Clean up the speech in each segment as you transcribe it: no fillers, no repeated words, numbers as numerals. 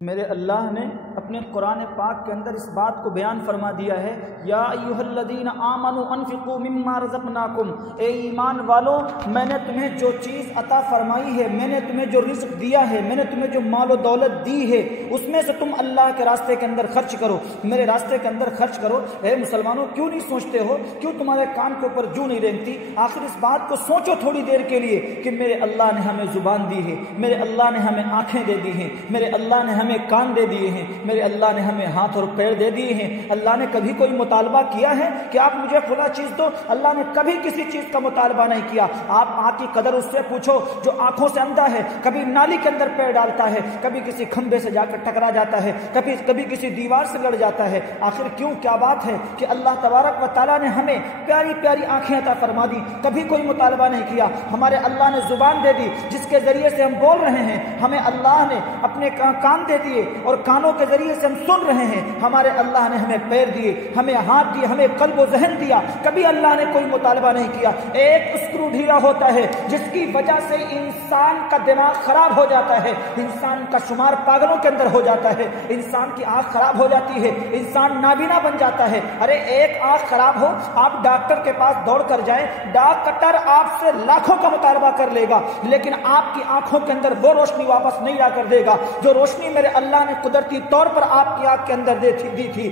میرے اللہ نے اپنے قرآن پاک کے اندر اس بات کو بیان فرما دیا ہے، یا ایھا الذین آمنوا انفقوا مما رزقناکم، اے ایمان والو میں نے تمہیں جو چیز عطا فرمائی ہے، میں نے تمہیں جو رزق دیا ہے، میں نے تمہیں جو مال و دولت دی ہے، اس میں سے تم اللہ کے راستے کے اندر خرچ کرو، میرے راستے کے اندر خرچ کرو۔ اے مسلمانوں، کیوں نہیں سوچتے ہو؟ کیوں تمہارے کان کے اوپر جو نہیں رینگتی؟ آخر اس بات کو سوچو تھوڑی دیر کے لیے کہ میرے اللہ نے ہمیں زبان دی ہے، میرے اللہ نے ہمیں آنکھیں دے دی ہیں، میرے اللہ نے ہمیں کان دے دیے ہیں، میرے اللہ نے ہمیں ہاتھ اور پیر دے دیے ہیں۔ اللہ نے کبھی کوئی مطالبہ کیا ہے کہ آپ مجھے فلاں چیز دو؟ اللہ نے کبھی کسی چیز کا مطالبہ نہیں کیا۔ آپ آنکھ کی قدر اس سے پوچھو جو آنکھوں سے اندھا ہے، کبھی نالی کے اندر پیر ڈالتا ہے، کبھی کسی کھمبے سے جا کر ٹکرا جاتا ہے، کبھی کسی دیوار سے لڑ جاتا ہے۔ آخر کیوں؟ کیا بات ہے کہ اللہ تبارک و تعالیٰ نے ہمیں پیاری پیاری آنکھیں عطا فرما دی، کبھی کوئی مطالبہ نہیں کیا۔ ہمارے اللہ نے زبان دے دی جس کے ذریعے سے ہم بول رہے ہیں، ہمیں اللہ نے اپنے کان دے دیے اور کانوں کے ذریعے سے ہم سن رہے ہیں۔ ہمارے اللہ نے ہمیں پیر دیے، ہمیں ہاتھ دیے، ہمیں قلب و ذہن دیا، کبھی اللہ نے کوئی مطالبہ نہیں کیا۔ ایک اسکرو ڈھیلا ہوتا ہے جس کی وجہ سے انسان کا دماغ خراب ہو جاتا ہے، انسان کا شمار پاگلوں کے اندر ہو جاتا ہے، انسان کی آنکھ خراب ہو جاتی ہے، انسان نابینا بن جاتا ہے۔ ارے ایک آنکھ خراب ہو، آپ ڈاکٹر کے پاس دوڑ کر جائیں، ڈاکٹر آپ سے لاکھوں کا مطالبہ کر لے گا، لیکن آپ کی آنکھوں کے اندر وہ روشنی واپس نہیں لا کر دے گا جو روشنی میرے اللہ نے قدرتی طور پر آپ کی آنکھ کے اندر دی تھی۔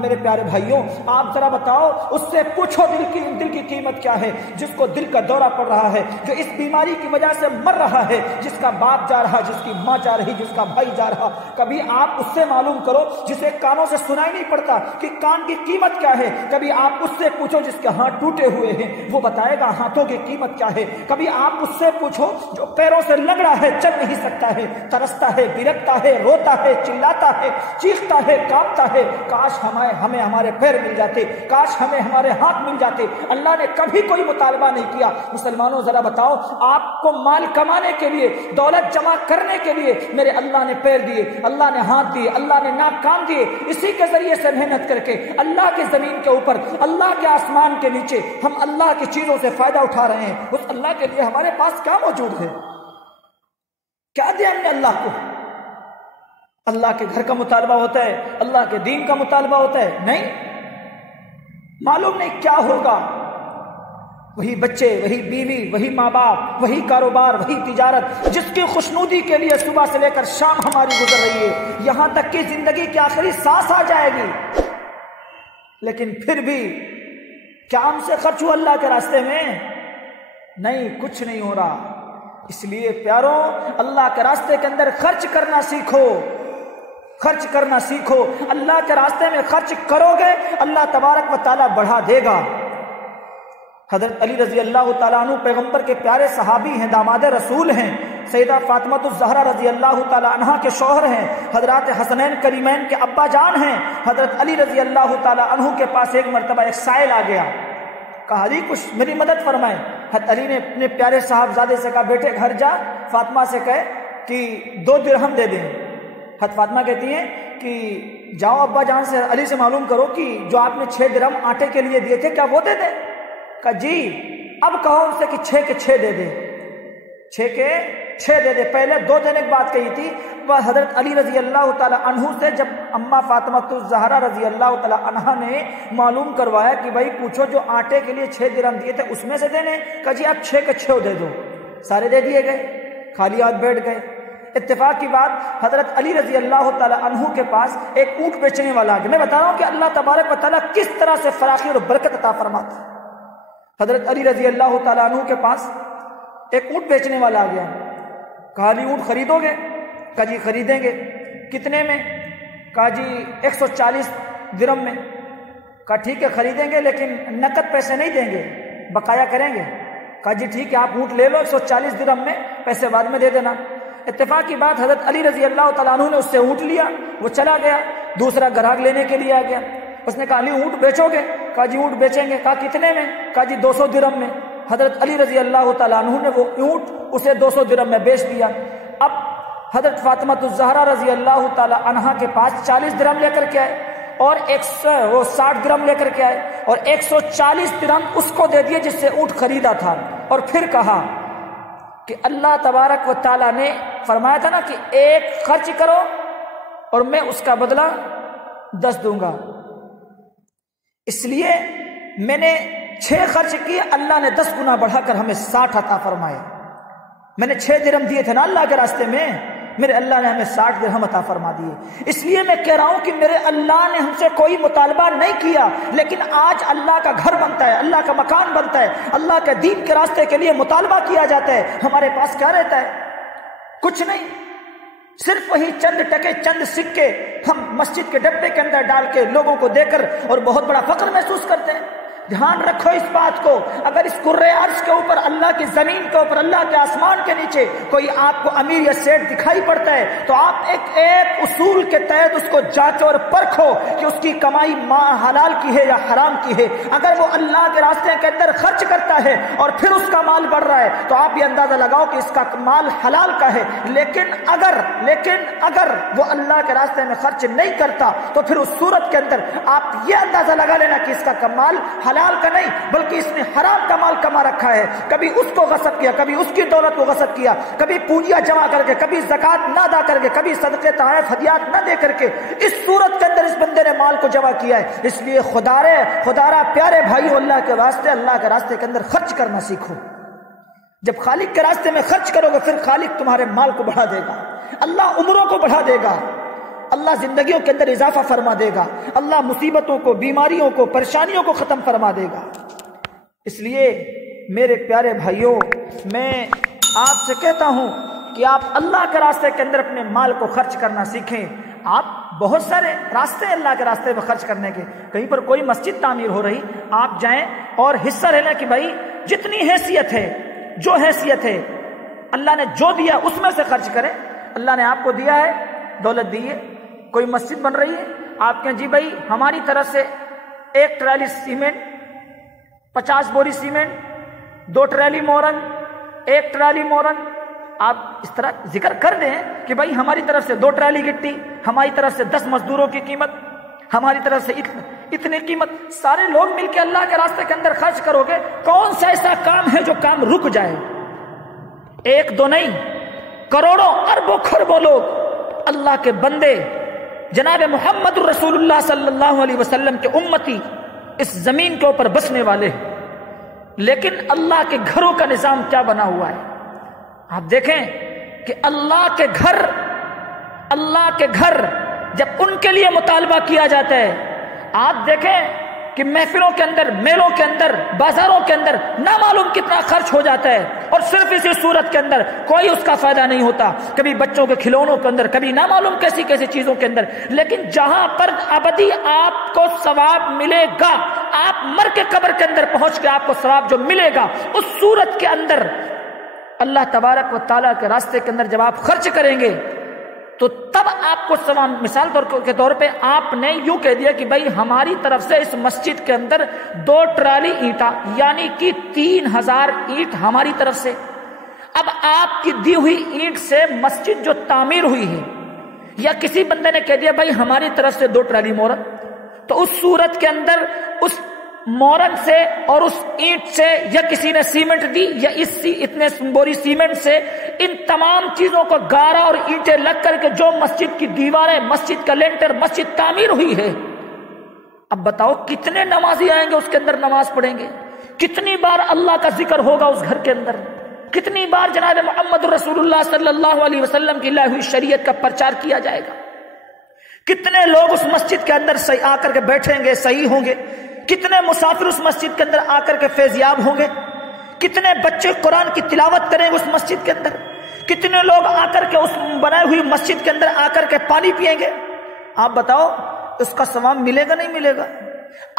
میرے پیارے بھائیوں، آپ ذرا بتاؤ، اس سے پوچھو دل کی قیمت کیا ہے؟ جس کو دل کا دورہ پڑ رہا ہے، جو اس بیماری کی وجہ سے مر رہا ہے، جس کا باپ جا رہا، جس کی ماں جا رہی، جس کا بھائی جا رہا، کبھی آپ اس سے معلوم کرو جسے کانوں سے سنائی نہیں پڑتا کہ کان کی قیمت کیا ہے۔ کبھی آپ اس سے پوچھو جس کے ہاتھ ٹوٹے ہوئے ہیں، وہ بتائے گا ہاتھوں کی قیمت کیا ہے۔ کبھی آپ اس سے پوچھو جو پیروں سے لنگڑا ہے، چل نہیں سکتا ہے، ترستا ہے، گرجتا ہے، روتا ہے، چلاتا ہے، چیختا ہے، کانپتا ہے، کاش ہمیں ہمارے پیر مل جاتے، کاش ہمیں ہمارے ہاتھ مل جاتے۔ اللہ نے کبھی کوئی مطالبہ نہیں کیا۔ مسلمانوں ذرا بتاؤ، آپ کو مال کمانے کے لیے، دولت جمع کرنے کے لیے میرے اللہ نے پیر دیے، اللہ نے ہاتھ دیے، اللہ نے ناک کان دیے، اسی کے ذریعے سے محنت کر کے اللہ کی زمین کے اوپر، اللہ کے آسمان کے نیچے ہم اللہ کی چیزوں سے فائدہ اٹھا رہے ہیں۔ اس اللہ کے لیے ہمارے پاس کیا موجود ہے؟ کیا دیا ہم نے اللہ کو؟ اللہ کے گھر کا مطالبہ ہوتا ہے، اللہ کے دین کا مطالبہ ہوتا ہے؟ نہیں، معلوم نہیں کیا ہوگا۔ وہی بچے، وہی بیوی، وہی ماں باپ، وہی کاروبار، وہی تجارت جس کی خوشنودی کے لیے صبح سے لے کر شام ہماری گزر رہی ہے، یہاں تک کہ زندگی کی آخری سانس آ جائے گی، لیکن پھر بھی کیا ہم سے خرچ ہوا اللہ کے راستے میں؟ نہیں، کچھ نہیں ہو رہا۔ اس لیے پیاروں، اللہ کے راستے کے اندر خرچ کرنا سیکھو، خرچ کرنا سیکھو۔ اللہ کے راستے میں خرچ کرو گے، اللہ تبارک و تعالیٰ بڑھا دے گا۔ حضرت علی رضی اللہ تعالیٰ عنہ پیغمبر کے پیارے صحابی ہیں، داماد رسول ہیں، سیدہ فاطمہ الزہرا رضی اللہ تعالیٰ عنہا کے شوہر ہیں، حضرات حسنین کریمین کے ابا جان ہیں۔ حضرت علی رضی اللہ تعالیٰ عنہ کے پاس ایک مرتبہ ایک سائل آ گیا، کہا علی کچھ میری مدد فرمائیں۔ حضرت علی نے اپنے پیارے صاحبزادے سے کہا بیٹے گھر جا، فاطمہ سے کہے کہ 2 درہم دے دیں۔ حضرت فاطمہ کہتی ہیں کہ جاؤ ابا جان سے، علی سے معلوم کرو کہ جو آپ نے 6 درہم آٹے کے لیے دیے تھے کیا وہ دے دیں؟ کہا جی۔ اب کہو ان سے کہ 6 کے 6 دے دے، 6 کے 6 دے دے۔ پہلے 2 دینے کی بات کہی تھی۔ وہ حضرت علی رضی اللہ تعالی عنہ سے جب اماں فاطمہ الزہرا رضی اللہ تعالی عنہا نے معلوم کروایا کہ بھائی پوچھو جو آٹے کے لیے 6 درہم دیے تھے اس میں سے دینے، کہا جی آپ 6 کے 6 دے دو۔ سارے دے دیے گئے، خالی ہاتھ بیٹھ گئے۔ اتفاق کی بات، حضرت علی رضی اللہ تعالی عنہ کے پاس ایک اونٹ بیچنے والا آ گیا۔ میں بتا رہا ہوں کہ اللہ تبارک و تعالیٰ کس طرح سے فراخی اور برکت عطا فرماتا ہے۔ حضرت علی رضی اللہ تعالیٰ عنہ کے پاس ایک اونٹ بیچنے والا آ گیا، کہا علی اونٹ خریدو گے؟ کہا جی خریدیں گے۔ کتنے میں؟ کہا جی 140 درہم میں۔ کہا ٹھیک ہے خریدیں گے، لیکن نقد پیسے نہیں دیں گے، بقایا کریں گے۔ کہا جی ٹھیک ہے آپ اونٹ لے لو 140 درہم میں، پیسے بعد میں دے دینا۔ اتفاق کی بات، حضرت علی رضی اللہ تعالیٰ عنہ نے اس سے اونٹ لیا، وہ چلا گیا، دوسرا گراہک لینے کے لیے آ گیا۔ اس نے کہا علی اونٹ بیچو گے؟ کہا جی اونٹ بیچیں گے۔ کہا کتنے میں؟ کہا جی 200 درہم میں۔ حضرت علی رضی اللہ تعالیٰ عنہ نے وہ اونٹ اسے 200 درہم میں بیچ دیا۔ اب حضرت فاطمہ الزہرا رضی اللہ تعالیٰ عنہا کے پاس 40 درہم لے کر کے آئے اور 60 درہم لے کر کے آئے اور 140 درہم اس کو دے دیے جس سے اونٹ خریدا تھا، اور پھر کہا کہ اللہ تبارک و تعالیٰ نے فرمایا تھا نا کہ ایک خرچ کرو اور میں اس کا بدلہ 10 دوں گا۔ اس لیے میں نے 6 خرچ کیے، اللہ نے 10 گنا بڑھا کر ہمیں 60 عطا فرمائے۔ میں نے 6 درہم دیے تھے نا اللہ کے راستے میں، میرے اللہ نے ہمیں 60 درہم عطا فرما دیے۔ اس لیے میں کہہ رہا ہوں کہ میرے اللہ نے ہم سے کوئی مطالبہ نہیں کیا، لیکن آج اللہ کا گھر بنتا ہے، اللہ کا مکان بنتا ہے، اللہ کے دین کے راستے کے لیے مطالبہ کیا جاتا ہے، ہمارے پاس کیا رہتا ہے؟ کچھ نہیں، صرف وہی چند ٹکے، چند سکے ہم مسجد کے ڈبے کے اندر ڈال کے لوگوں کو دے کر اور بہت بڑا فخر محسوس کرتے ہیں۔ دھیان رکھو اس بات کو، اگر اس کرۂ ارض کے اوپر، اللہ کی زمین کے اوپر، اللہ کے آسمان کے نیچے کوئی آپ کو امیر یا سیٹ دکھائی پڑتا ہے تو آپ ایک اصول کے تحت اس کو جانچو اور پرکھو کہ اس کی کمائی حلال کی ہے یا حرام کی ہے۔ اگر وہ اللہ کے راستے کے اندر خرچ کرتا ہے اور پھر اس کا مال بڑھ رہا ہے تو آپ یہ اندازہ لگاؤ کہ اس کا مال حلال کا ہے۔ لیکن اگر وہ اللہ کے راستے میں خرچ نہیں کرتا تو پھر اس صورت کے اندر آپ یہ اندازہ لگا لینا کہ اس کا مال حلال کا نہیں بلکہ اس نے حرام کا مال کما رکھا ہے۔ کبھی اس کو غصب کیا، کبھی اس کی دولت کو غصب کیا، کبھی پونجیاں جمع کر کے، کبھی زکوٰۃ نہ ادا کر کے، کبھی صدقے تحائف ہدیات نہ دے کر کے، اس صورت کے اندر اس بندے نے مال کو جمع کیا ہے۔ اس لیے خدارا پیارے بھائیو، اللہ کے راستے کے اندر خرچ کرنا سیکھو۔ جب خالق کے راستے میں خرچ کرو گے پھر خالق تمہارے مال کو بڑھا دے گا، اللہ عمروں کو بڑھا دے گا، اللہ زندگیوں کے اندر اضافہ فرما دے گا، اللہ مصیبتوں کو، بیماریوں کو، پریشانیوں کو ختم فرما دے گا۔ اس لیے میرے پیارے بھائیوں، میں آپ سے کہتا ہوں کہ آپ اللہ کے راستے کے اندر اپنے مال کو خرچ کرنا سیکھیں۔ آپ بہت سارے راستے ہیں اللہ کے راستے میں خرچ کرنے کے، کہیں پر کوئی مسجد تعمیر ہو رہی، آپ جائیں اور حصہ لے لیں کہ بھائی جتنی حیثیت ہے، جو حیثیت ہے، اللہ نے جو دیا اس میں سے خرچ کریں۔ اللہ نے آپ کو دیا ہے، دولت دی ہے، کوئی مسجد بن رہی ہے، آپ کہیں جی بھائی ہماری طرف سے 1 ٹرالی سیمنٹ، 50 بوری سیمنٹ، 2 ٹرالی مورن، 1 ٹرالی مورن، آپ اس طرح ذکر کر دیں کہ بھائی ہماری طرف سے 2 ٹرالی گٹی، ہماری طرف سے 10 مزدوروں کی قیمت، ہماری طرف سے اتنی قیمت۔ سارے لوگ مل کے اللہ کے راستے کے اندر خرچ کرو گے، کون سا ایسا کام ہے جو کام رک جائے؟ 1 2 نہیں، کروڑوں اربوں خربوں لوگ اللہ کے بندے، جناب محمد الرسول اللہ صلی اللہ علیہ وسلم کے امتی اس زمین کے اوپر بسنے والے ہیں، لیکن اللہ کے گھروں کا نظام کیا بنا ہوا ہے؟ آپ دیکھیں کہ اللہ کے گھر جب ان کے لیے مطالبہ کیا جاتا ہے، آپ دیکھیں کہ محفلوں کے اندر، میلوں کے اندر، بازاروں کے اندر نامعلوم کتنا خرچ ہو جاتا ہے، اور صرف اسی صورت کے اندر کوئی اس کا فائدہ نہیں ہوتا، کبھی بچوں کے کھلونوں کے اندر، کبھی نامعلوم کیسی چیزوں کے اندر، لیکن جہاں پر ابدی آپ کو ثواب ملے گا، آپ مر کے قبر کے اندر پہنچ کے آپ کو ثواب جو ملے گا، اس صورت کے اندر اللہ تبارک و تعالیٰ کے راستے کے اندر جب آپ خرچ کریں گے تو تب آپ کو ثواب۔ مثال کے طور پہ آپ نے یوں کہہ دیا کہ بھائی ہماری طرف سے اس مسجد کے اندر 2 ٹرالی اینٹا، یعنی کہ 3000 اینٹ ہماری طرف سے۔ اب آپ کی دی ہوئی اینٹ سے مسجد جو تعمیر ہوئی ہے، یا کسی بندے نے کہہ دیا بھائی ہماری طرف سے 2 ٹرالی مورن، تو اس صورت کے اندر اس مورن سے اور اس اینٹ سے، یا کسی نے سیمنٹ دی یا اتنے بوری سیمنٹ سے، ان تمام چیزوں کو گارا اور اینٹیں لگ کر کے جو مسجد کی دیواریں، مسجد کا لینٹر، مسجد تعمیر ہوئی ہے، اب بتاؤ کتنے نمازی آئیں گے اس کے اندر نماز پڑھیں گے؟ کتنی بار اللہ کا ذکر ہوگا اس گھر کے اندر؟ کتنی بار جناب محمد رسول اللہ صلی اللہ علیہ وسلم کی لائی ہوئی شریعت کا پرچار کیا جائے گا؟ کتنے لوگ اس مسجد کے اندر آ کر کے بیٹھیں گے، صحیح ہوں گے؟ کتنے مسافر اس مسجد کے اندر آ کر کے فیضیاب ہوں گے؟ کتنے بچے قرآن کی تلاوت کریں گے اس مسجد کے اندر؟ کتنے لوگ آ کر کے اس بنائی ہوئی مسجد کے اندر آ کر کے پانی پئیں گے؟ آپ بتاؤ اس کا ثواب ملے گا نہیں ملے گا؟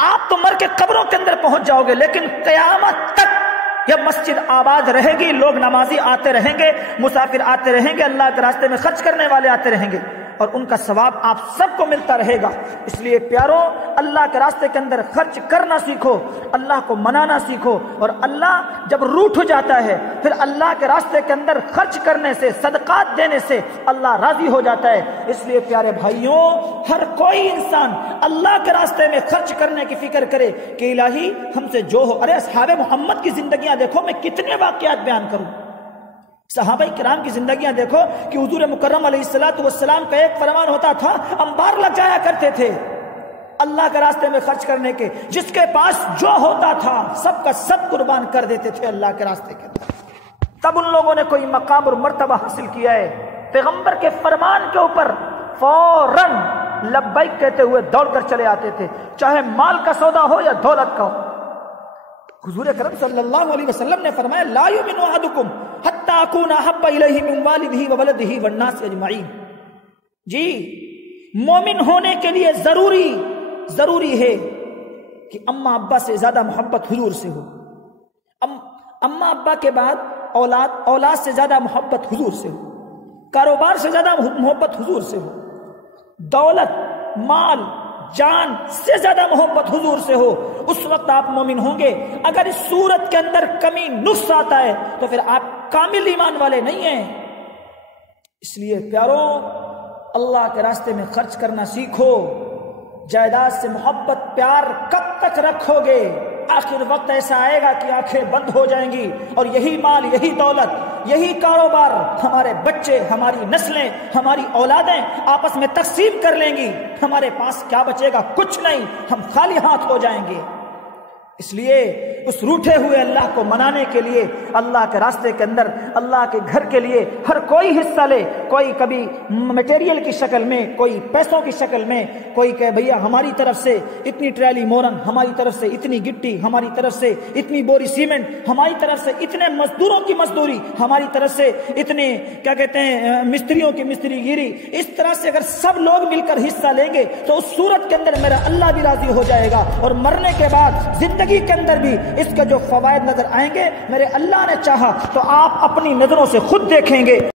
آپ تو مر کے قبروں کے اندر پہنچ جاؤ گے، لیکن قیامت تک یہ مسجد آباد رہے گی، لوگ نمازی آتے رہیں گے، مسافر آتے رہیں گے، اللہ کے راستے میں خرچ کرنے والے آتے رہیں گے، اور ان کا ثواب آپ سب کو ملتا رہے گا۔ اس لیے پیاروں، اللہ کے راستے کے اندر خرچ کرنا سیکھو، اللہ کو منانا سیکھو، اور اللہ جب روٹھ جاتا ہے پھر اللہ کے راستے کے اندر خرچ کرنے سے، صدقات دینے سے اللہ راضی ہو جاتا ہے۔ اس لیے پیارے بھائیوں، ہر کوئی انسان اللہ کے راستے میں خرچ کرنے کی فکر کرے کہ الہی ہم سے جو ہو۔ ارے اصحاب محمد کی زندگیاں دیکھو، میں کتنے واقعات بیان کروں، صحابہ کرام کی زندگیاں دیکھو کہ حضور مکرم علیہ الصلوۃ والسلام کا ایک فرمان ہوتا تھا، انبار لگ جایا کرتے تھے اللہ کے راستے میں خرچ کرنے کے، جس کے پاس جو ہوتا تھا سب کا سب قربان کر دیتے تھے اللہ کے راستے کے اندر۔ تب ان لوگوں نے کوئی مقام اور مرتبہ حاصل کیا ہے، پیغمبر کے فرمان کے اوپر فوراً لبیک کہتے ہوئے دوڑ کر چلے آتے تھے، چاہے مال کا سودا ہو یا دولت کا ہو۔ حضور اکرم صلی اللہ علیہ وسلم نے فرمایا لا یؤمن احدکم حتی اکون احب الیہ من والدہ وولدہ والناس اجمعین۔ جی مومن ہونے کے لیے ضروری ہے کہ اماں ابا سے زیادہ محبت حضور سے ہو، اماں ابا کے بعد اولاد سے زیادہ محبت حضور سے ہو، کاروبار سے زیادہ محبت حضور سے ہو، دولت مال جان سے زیادہ محبت حضور سے ہو، اس وقت آپ مومن ہوں گے۔ اگر اس صورت کے اندر کمی نقص آتا ہے تو پھر آپ کامل ایمان والے نہیں ہیں۔ اس لیے پیاروں، اللہ کے راستے میں خرچ کرنا سیکھو۔ جائیداد سے محبت پیار کب تک رکھو گے؟ آخر وقت ایسا آئے گا کہ آنکھیں بند ہو جائیں گی، اور یہی مال، یہی دولت، یہی کاروبار ہمارے بچے، ہماری نسلیں، ہماری اولادیں آپس میں تقسیم کر لیں گی۔ ہمارے پاس کیا بچے گا؟ کچھ نہیں، ہم خالی ہاتھ ہو جائیں گے۔ اس لیے اس روٹھے ہوئے اللہ کو منانے کے لیے اللہ کے راستے کے اندر اللہ کے گھر کے لیے ہر کوئی حصہ لے، کوئی کبھی میٹیریل کی شکل میں، کوئی پیسوں کی شکل میں، کوئی کہ بھیا ہماری طرف سے اتنی ٹرالی مورن، ہماری طرف سے اتنی گٹی، ہماری طرف سے اتنی بوری سیمنٹ، ہماری طرف سے اتنے مزدوروں کی مزدوری، ہماری طرف سے اتنے کیا کہتے ہیں مستریوں کی مستری گیری۔ اس طرح سے اگر سب لوگ مل کر حصہ لیں گے تو اس صورت کے اندر میرا اللہ بھی راضی ہو جائے گا، اور مرنے کے بعد زندگی کے اندر بھی اس کے جو فوائد نظر آئیں گے، میرے اللہ نے چاہا تو آپ اپنی نظروں سے خود دیکھیں گے۔